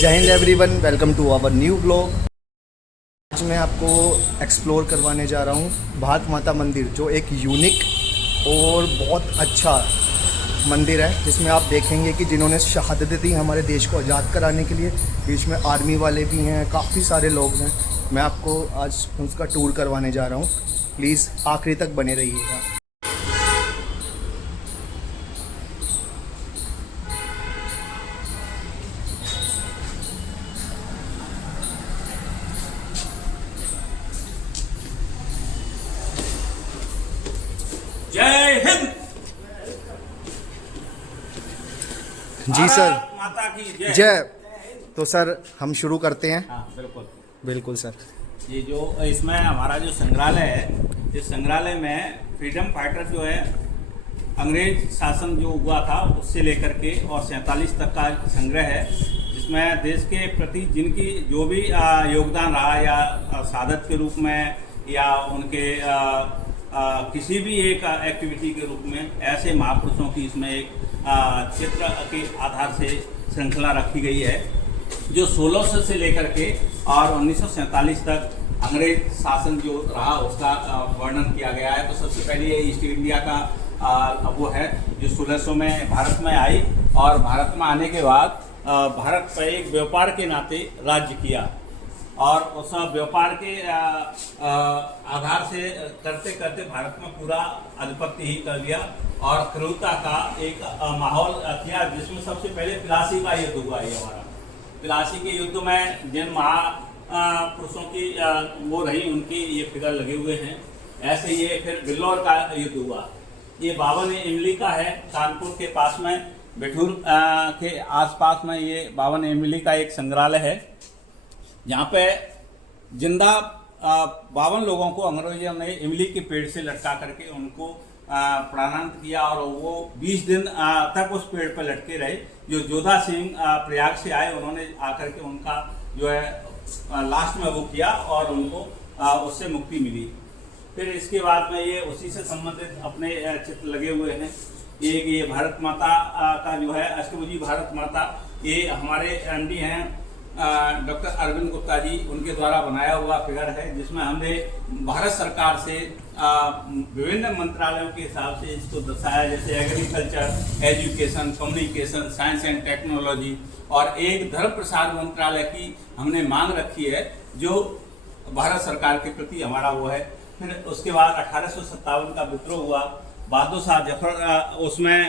जय हिंद everyone, welcome to our new blog. आज मैं आपको एक्सप्लोर करवाने जा रहा हूँ भारत माता मंदिर, जो एक यूनिक और बहुत अच्छा मंदिर है, जिसमें आप देखेंगे कि जिन्होंने शहादत दी हमारे देश को आज़ाद कराने के लिए। बीच में आर्मी वाले भी हैं, काफ़ी सारे लोग हैं। मैं आपको आज उसका टूर करवाने जा रहा हूँ। प्लीज़ आखिरी तक बने रहिएगा। जय हिंद। जी सर, भारत माता की जय। जय। तो सर हम शुरू करते हैं। हाँ बिल्कुल बिल्कुल सर। ये जो इसमें हमारा जो संग्रहालय है, इस संग्रहालय में फ्रीडम फाइटर जो है, अंग्रेज शासन जो हुआ था उससे लेकर के और 47 तक का संग्रह है, जिसमें देश के प्रति जिनकी जो भी योगदान रहा, या शहादत के रूप में या उनके किसी भी एक एक्टिविटी के रूप में, ऐसे महापुरुषों की इसमें एक चित्र के आधार से श्रृंखला रखी गई है, जो 1600 से लेकर के और 1947 तक अंग्रेज शासन जो रहा उसका वर्णन किया गया है। तो सबसे पहले ये ईस्ट इंडिया का वो है, जो 1600 में भारत में आई, और भारत में आने के बाद भारत पर एक व्यापार के नाते राज्य किया, और उस व्यापार के आधार से करते करते भारत में पूरा आधिपत्य ही कर लिया, और क्रूरता का एक माहौल किया, जिसमें सबसे पहले प्लासी का युद्ध हुआ है। हमारा प्लासी के युद्ध में जिन महापुरुषों की वो रही, उनकी ये फिगर लगे हुए हैं। ऐसे ये फिर बिल्लौर का युद्ध हुआ। ये 52 इमली का है, कानपुर के पास में, बिठूर के आसपास में ये 52 इमली का एक संग्रहालय है, जहाँ पे जिंदा 52 लोगों को अंग्रेजों ने इमली के पेड़ से लटका करके उनको प्राणांत किया, और वो 20 दिन तक उस पेड़ पर लटके रहे। जो जोधा सिंह प्रयाग से आए, उन्होंने आकर के उनका जो है लास्ट में वो किया, और उनको उससे मुक्ति मिली। फिर इसके बाद में ये उसी से संबंधित अपने चित्र लगे हुए हैं। ये भारत माता का जो है अष्टभुजी भारत माता, ये हमारे एमडी हैं डॉक्टर अरविंद गुप्ता जी, उनके द्वारा बनाया हुआ फिगर है, जिसमें हमने भारत सरकार से विभिन्न मंत्रालयों के हिसाब से इसको दर्शाया, जैसे agriculture, education, communication, science and technology, और एक धर्म प्रसार मंत्रालय की हमने मांग रखी है, जो भारत सरकार के प्रति हमारा वो है। फिर उसके बाद 1857 का विद्रोह हुआ, बहादुर शाह जफर, उसमें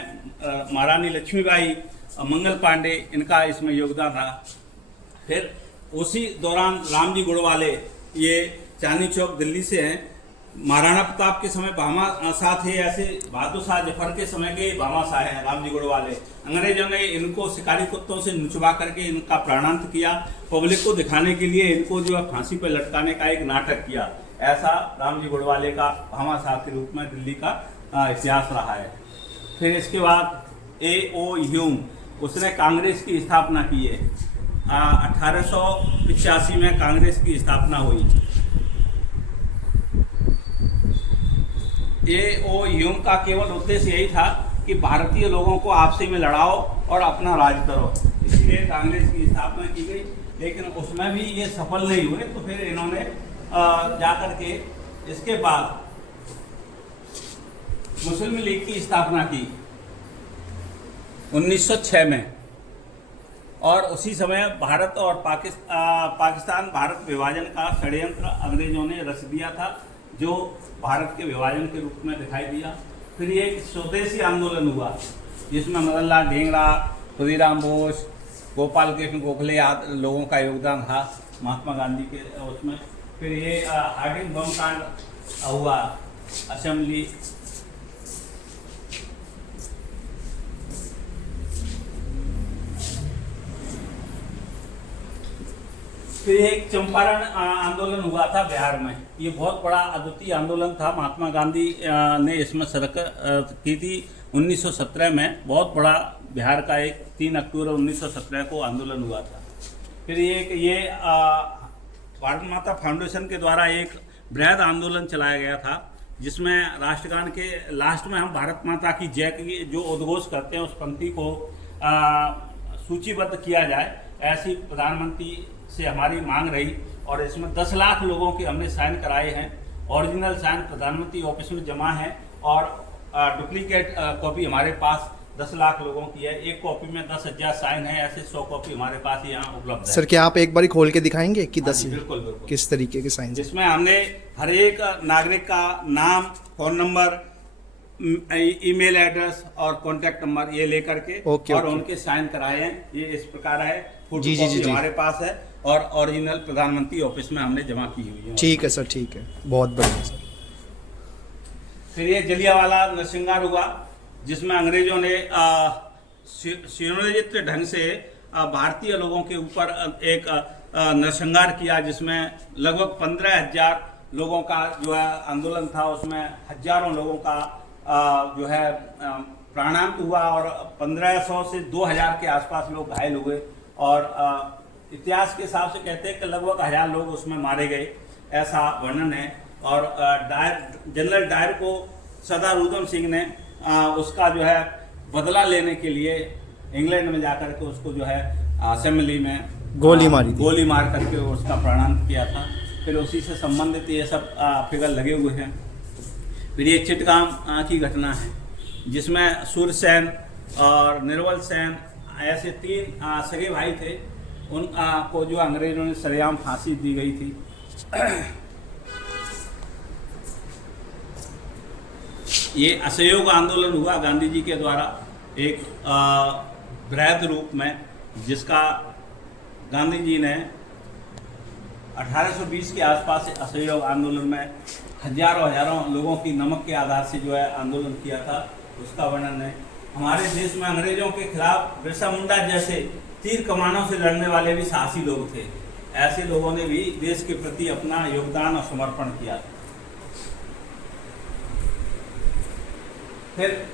महारानी लक्ष्मीबाई, मंगल पांडे, इनका इसमें योगदान रहा। फिर उसी दौरान रामजी गुड़वाले, ये चांदनी चौक दिल्ली से हैं, महाराणा प्रताप के समय भामाशाह थे, ऐसे बहादुर शाह जफर के समय के भामाशाह हैं रामजी गुड़वाले। अंग्रेजों ने इनको शिकारी कुत्तों से नुचवा करके इनका प्राणांत किया, पब्लिक को दिखाने के लिए इनको जो है फांसी पर लटकाने का एक नाटक किया। ऐसा रामजी गुड़वाले का भामाशाह के रूप में दिल्ली का इतिहास रहा है। फिर इसके बाद A.O. ह्यूम, उसने कांग्रेस की स्थापना की है। 1885 में कांग्रेस की स्थापना हुई। A.O. ह्यूम का केवल उद्देश्य यही था कि भारतीय लोगों को आपसी में लड़ाओ और अपना राज करो, इसलिए कांग्रेस की स्थापना की गई। लेकिन उसमें भी ये सफल नहीं हुए, तो फिर इन्होंने जाकर के इसके बाद मुस्लिम लीग की स्थापना की 1906 में, और उसी समय भारत और पाकिस्तान भारत विभाजन का षड्यंत्र अंग्रेजों ने रच दिया था, जो भारत के विभाजन के रूप में दिखाई दिया। फिर ये एक स्वदेशी आंदोलन हुआ, जिसमें मदन लाल ढींगरा, खुदीराम बोस, गोपाल कृष्ण गोखले आदि लोगों का योगदान था, महात्मा गांधी के उसमें। फिर ये हार्डिंग बम कांड हुआ, असेंबली। फिर एक चंपारण आंदोलन हुआ था बिहार में। ये बहुत बड़ा अद्वितीय आंदोलन था, महात्मा गांधी ने इसमें शिरकत की थी 1917 में। बहुत बड़ा बिहार का एक 3 अक्टूबर 1917 को आंदोलन हुआ था। फिर ये भारत माता फाउंडेशन के द्वारा एक बृहद आंदोलन चलाया गया था, जिसमें राष्ट्रगान के लास्ट में हम भारत माता की जय की जो उद्घोष करते हैं, उस पंक्ति को सूचीबद्ध किया जाए, ऐसी प्रधानमंत्री से हमारी मांग रही। और इसमें 10 लाख लोगों के हमने साइन कराए हैं। ओरिजिनल साइन प्रधानमंत्री ऑफिस में जमा है और डुप्लीकेट कॉपी हमारे पास 10 लाख लोगों की है। एक कॉपी में 10,000 साइन है, ऐसे 100 कॉपी हमारे पास यहाँ उपलब्ध है। सर क्या आप एक बार खोल के दिखाएंगे कि 10 बिल्कुल बिल्कुल। किस तरीके के साइन? जिसमें हमने हर एक नागरिक का नाम, फोन नंबर, ईमेल एड्रेस और कॉन्टैक्ट नंबर ये लेकर के और उनके साइन कराए हैं। ये इस प्रकार है, फोटोकॉपी हमारे पास है और ओरिजिनल प्रधानमंत्री ऑफिस में हमने जमा की हुई है। ठीक है सर, ठीक है, बहुत बढ़िया सर। फिर ये जलियांवाला नरसंहार हुआ, जिसमें अंग्रेजों ने सुनियोजित ढंग से भारतीय लोगों के ऊपर एक नरसंहार किया, जिसमें लगभग 15,000 लोगों का जो है आंदोलन था। उसमें हजारों लोगों का जो है प्राणांत हुआ और 1500 से 2000 के आसपास लोग घायल हुए। और इतिहास के हिसाब से कहते हैं कि लगभग 1000 लोग उसमें मारे गए, ऐसा वर्णन है। और जनरल डायर को सरदार उधम सिंह ने उसका जो है बदला लेने के लिए इंग्लैंड में जाकर के उसको जो है असेंबली में गोली मार करके उसका प्राणांत किया था। फिर उसी से संबंधित ये सब फिगर लगे हुए हैं। फिर ये चिटगांव की घटना है, जिसमें सूर्य सेन और निर्मल सेन ऐसे 3 सगे भाई थे। उन को जो अंग्रेजों ने सरेआम फांसी दी गई थी। ये असहयोग आंदोलन हुआ गांधी जी के द्वारा एक बृहद रूप में, जिसका गांधी जी ने 1820 के आसपास से असहयोग आंदोलन में हजारों लोगों की नमक के आधार से जो है आंदोलन किया था, उसका वर्णन है। हमारे देश में अंग्रेजों के खिलाफ बिरसा मुंडा जैसे तीर कमानों से लड़ने वाले भी साहसी लोग थे। ऐसे लोगों ने भी देश के प्रति अपना योगदान और समर्पण किया। फिर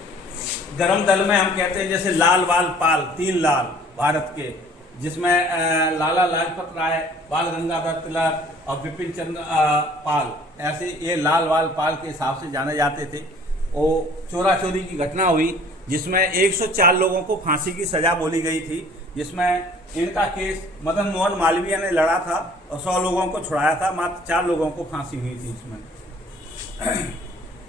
गरम दल में हम कहते हैं जैसे लाल वाल पाल, 3 लाल भारत के, जिसमें लाला लाजपत राय, बाल गंगाधर तिलक और बिपिन चंद्र पाल, ऐसे ये लाल वाल पाल के हिसाब से जाने जाते थे। वो चोरा चोरी की घटना हुई, जिसमें 104 लोगों को फांसी की सजा बोली गई थी, जिसमें इनका केस मदन मोहन मालवीय ने लड़ा था और 100 लोगों को छुड़ाया था। मात्र 4 लोगों को फांसी हुई थी इसमें।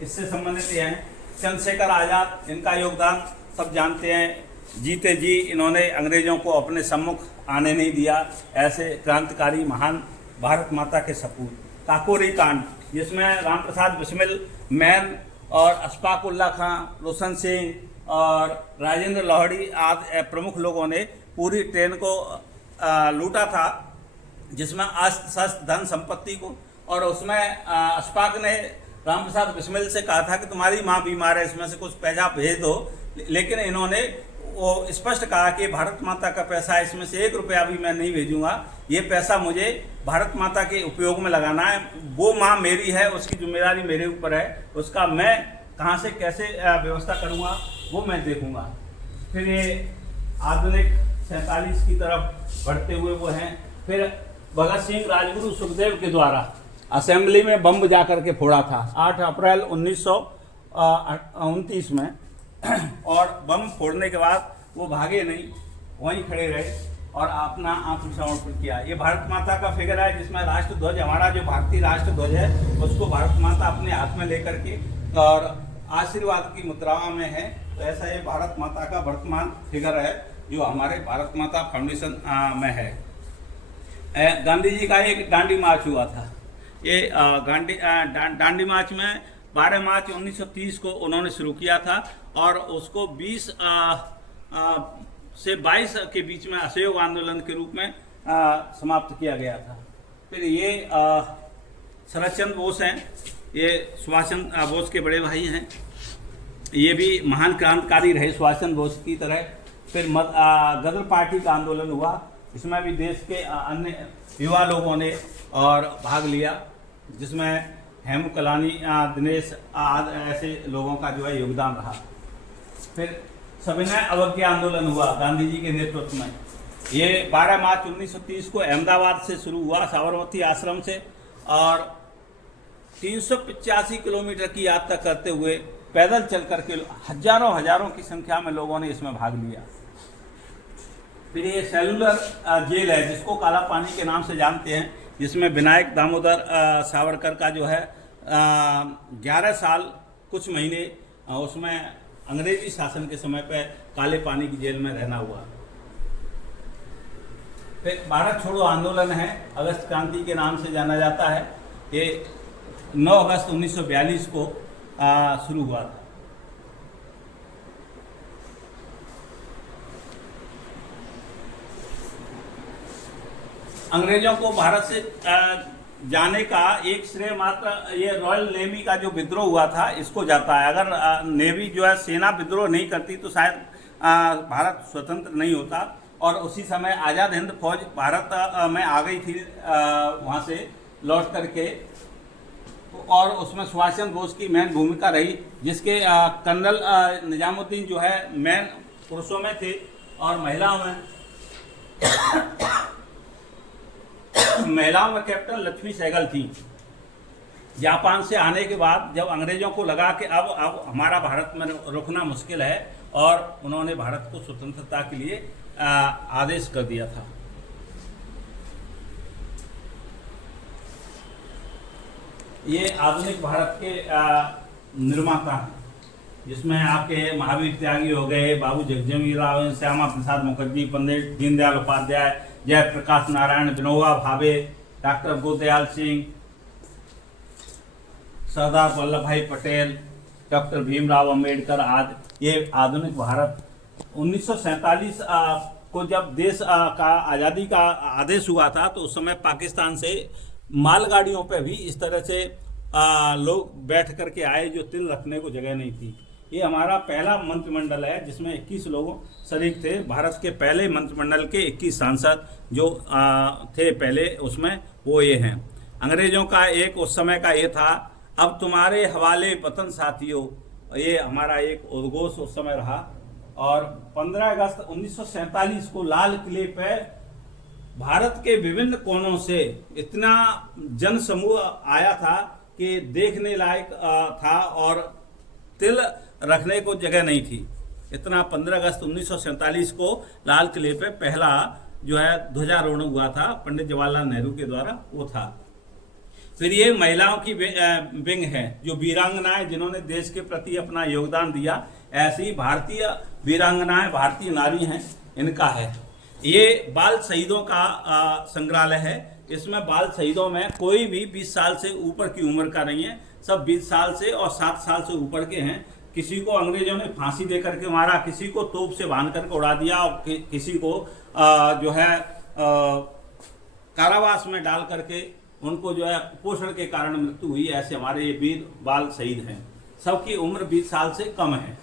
इससे संबंधित ये हैं चंद्रशेखर आज़ाद, इनका योगदान सब जानते हैं। जीते जी इन्होंने अंग्रेजों को अपने सम्मुख आने नहीं दिया। ऐसे क्रांतिकारी महान भारत माता के सपूत। काकोरी कांड, जिसमें राम प्रसाद बिस्मिल, मैन और अशफाक उल्ला खां, रोशन सिंह और राजेंद्र लोहड़ी आदि प्रमुख लोगों ने पूरी ट्रेन को लूटा था, जिसमें अस्त शस्त्र धन संपत्ति को। और उसमें अशफाक ने राम प्रसाद बिस्मिल से कहा था कि तुम्हारी माँ बीमार है, इसमें से कुछ पैसा भेज दो। लेकिन इन्होंने वो स्पष्ट कहा कि भारत माता का पैसा है, इसमें से 1 रुपया भी मैं नहीं भेजूंगा। ये पैसा मुझे भारत माता के उपयोग में लगाना है। वो माँ मेरी है, उसकी जिम्मेदारी मेरे ऊपर है, उसका मैं कहाँ से कैसे व्यवस्था करूँगा वो मैं देखूँगा। फिर ये आधुनिक 47 की तरफ बढ़ते हुए वो हैं। फिर भगत सिंह, राजगुरु, सुखदेव के द्वारा असेंबली में बम जाकर के फोड़ा था 8 अप्रैल 1929 में। और बम फोड़ने के बाद वो भागे नहीं, वहीं खड़े रहे और अपना आत्मसमर्पण किया। ये भारत माता का फिगर है, जिसमें राष्ट्रध्वज, हमारा जो भारतीय राष्ट्रध्वज है, उसको भारत माता अपने हाथ में लेकर के और आशीर्वाद की मुद्रा में है। तो ऐसा ये भारत माता का वर्तमान फिगर है, जो हमारे भारत माता फाउंडेशन में है। गांधी जी का एक दांडी मार्च हुआ था। ये दांडी मार्च में 12 मार्च 1930 को उन्होंने शुरू किया था और उसको 20 से 22 के बीच में असहयोग आंदोलन के रूप में समाप्त किया गया था। फिर ये शरद चंद्र बोस हैं, ये सुभाष चंद्र बोस के बड़े भाई हैं। ये भी महान क्रांतिकारी रहे सुभाष चंद्र बोस की तरह। फिर गदर पार्टी का आंदोलन हुआ, इसमें भी देश के अन्य युवा लोगों ने और भाग लिया, जिसमें हेमू कलानी, दिनेश आदि ऐसे लोगों का जो है योगदान रहा। फिर सविनय अवज्ञा आंदोलन हुआ गांधी जी के नेतृत्व में। ये 12 मार्च 1930 को अहमदाबाद से शुरू हुआ, साबरमती आश्रम से, और 385 किलोमीटर की यात्रा करते हुए पैदल चल करके हजारों की संख्या में लोगों ने इसमें भाग लिया। फिर ये सेलुलर जेल है जिसको काला पानी के नाम से जानते हैं, जिसमें विनायक दामोदर सावरकर का जो है 11 साल कुछ महीने उसमें अंग्रेजी शासन के समय पे काले पानी की जेल में रहना हुआ। फिर भारत छोड़ो आंदोलन है, अगस्त क्रांति के नाम से जाना जाता है। ये 9 अगस्त 1942 को शुरू हुआ था। अंग्रेजों को भारत से जाने का एक श्रेय मात्र ये रॉयल नेवी का जो विद्रोह हुआ था इसको जाता है। अगर नेवी जो है सेना विद्रोह नहीं करती तो शायद भारत स्वतंत्र नहीं होता। और उसी समय आज़ाद हिंद फौज भारत में आ गई थी वहाँ से लौट करके, और उसमें सुभाष चंद्र बोस की मेन भूमिका रही, जिसके कर्नल निजामुद्दीन जो है मेन पुरुषों में थे और महिलाओं में कैप्टन लक्ष्मी सहगल थी। जापान से आने के बाद जब अंग्रेजों को लगा कि अब हमारा भारत में रुकना मुश्किल है, और उन्होंने भारत को स्वतंत्रता के लिए आदेश कर दिया था। ये आधुनिक भारत के निर्माता हैं, जिसमें आपके महावीर त्यागी हो गए, बाबू जगजीवन राव, श्यामा प्रसाद मुखर्जी, पंडित दीनदयाल उपाध्याय, जयप्रकाश नारायण, विनोबा भावे, डॉक्टर गोदयाल सिंह, सरदार वल्लभ भाई पटेल, डॉक्टर भीमराव अंबेडकर आदि। ये आधुनिक भारत 1947 को जब देश का आज़ादी का आदेश हुआ था तो उस समय पाकिस्तान से मालगाड़ियों पे भी इस तरह से लोग बैठ करके आए जो तिल रखने को जगह नहीं थी। ये हमारा पहला मंत्रिमंडल है जिसमें 21 लोग शरीक थे। भारत के पहले मंत्रिमंडल के 21 सांसद जो थे पहले, उसमें वो ये हैं। अंग्रेजों का एक उस समय का ये था, अब तुम्हारे हवाले वतन साथियों, ये हमारा एक उद्घोष उस समय रहा। और 15 अगस्त 1947 को लाल किले पे भारत के विभिन्न कोनों से इतना जन समूह आया था कि देखने लायक था और तिल रखने को जगह नहीं थी। इतना 15 अगस्त 1947 को लाल किले पे पहला जो है ध्वजारोहण हुआ था पंडित जवाहरलाल नेहरू के द्वारा, वो था। फिर ये महिलाओं की विंग है, जो वीरांगनाएं जिन्होंने देश के प्रति अपना योगदान दिया, ऐसी भारतीय वीरांगनाएं, भारतीय नारी हैं, इनका है। ये बाल शहीदों का संग्रहालय है। इसमें बाल शहीदों में कोई भी 20 साल से ऊपर की उम्र का नहीं है, सब 20 साल से और 7 साल से ऊपर के हैं। किसी को अंग्रेजों ने फांसी दे करके मारा, किसी को तोप से बांध करके उड़ा दिया, और किसी को जो है कारावास में डाल करके उनको जो है कुपोषण के कारण मृत्यु हुई। ऐसे हमारे ये वीर बाल शहीद हैं, सबकी उम्र 20 साल से कम है।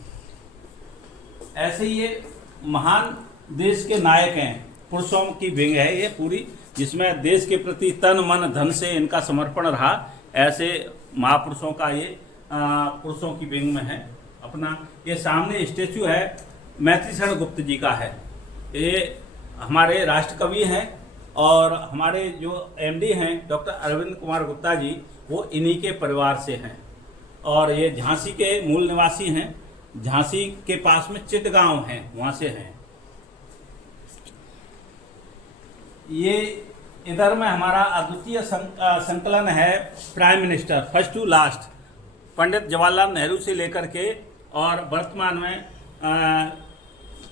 ऐसे ये महान देश के नायक हैं। पुरुषों की विंग है ये पूरी, जिसमें देश के प्रति तन मन धन से इनका समर्पण रहा। ऐसे महापुरुषों का ये पुरुषों की विंग में है। अपना ये सामने स्टेचू है, मैत्रीशरण गुप्त जी का है। ये हमारे राष्ट्रकवि हैं और हमारे जो एमडी हैं डॉक्टर अरविंद कुमार गुप्ता जी, वो इन्हीं के परिवार से हैं। और ये झांसी के मूल निवासी हैं। झांसी के पास में चिटगांव है, वहाँ से हैं। ये इधर में हमारा अद्वितीय संकलन है prime minister first to last, Pandit Jawaharlal Nehru से लेकर के और वर्तमान में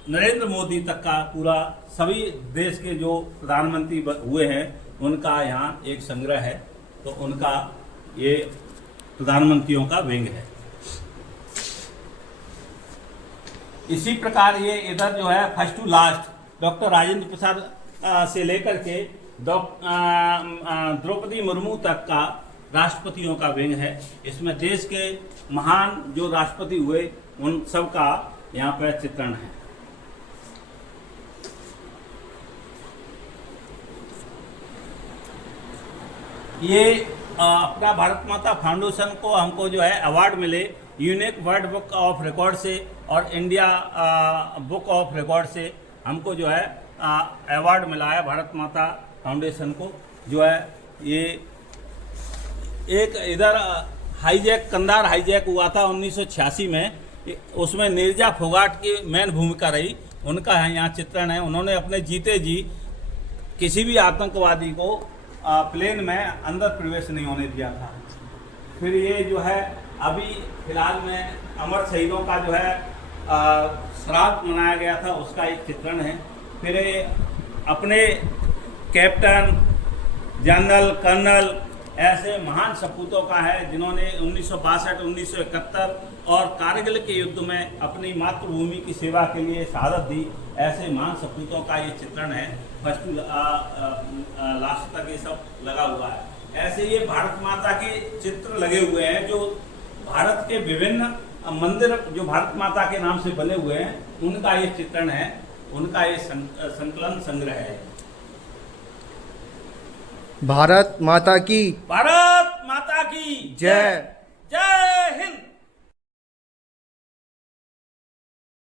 नरेंद्र मोदी तक का पूरा सभी देश के जो प्रधानमंत्री हुए हैं उनका यहाँ एक संग्रह है। तो उनका ये प्रधानमंत्रियों का विंग है। इसी प्रकार ये इधर जो है first to last doctor Rajendra Prasad से लेकर के द्रौपदी मुर्मू तक का राष्ट्रपतियों का विंग है। इसमें देश के महान जो राष्ट्रपति हुए उन सब का यहाँ पर चित्रण है। ये अपना भारत माता फाउंडेशन को हमको जो है अवार्ड मिले unique world book of record से और इंडिया बुक ऑफ रिकॉर्ड से, हमको जो है अवार्ड मिला है भारत माता फाउंडेशन को। जो है ये एक इधर हाईजैक कंधार हाईजैक हुआ था 1986 में, उसमें नीरजा फोगाट की मेन भूमिका रही। उनका है यहाँ चित्रण है। उन्होंने अपने जीते जी किसी भी आतंकवादी को प्लेन में अंदर प्रवेश नहीं होने दिया था। फिर ये जो है अभी फिलहाल में अमर शहीदों का जो है श्राद्ध मनाया गया था, उसका एक चित्रण है। फिर ये अपने कैप्टन, जनरल, कर्नल ऐसे महान सपूतों का है जिन्होंने 1962, 1971 और कारगिल के युद्ध में अपनी मातृभूमि की सेवा के लिए शहादत दी। ऐसे महान सपूतों का ये चित्रण है। फर्स्ट लास्ट तक ये सब लगा हुआ है। ऐसे ये भारत माता के चित्र लगे हुए हैं जो भारत के विभिन्न मंदिर जो भारत माता के नाम से बने हुए हैं, उनका ये चित्रण है, उनका ये संकलन संग्रह है। भारत माता की भारत माता की जय। जय हिंद।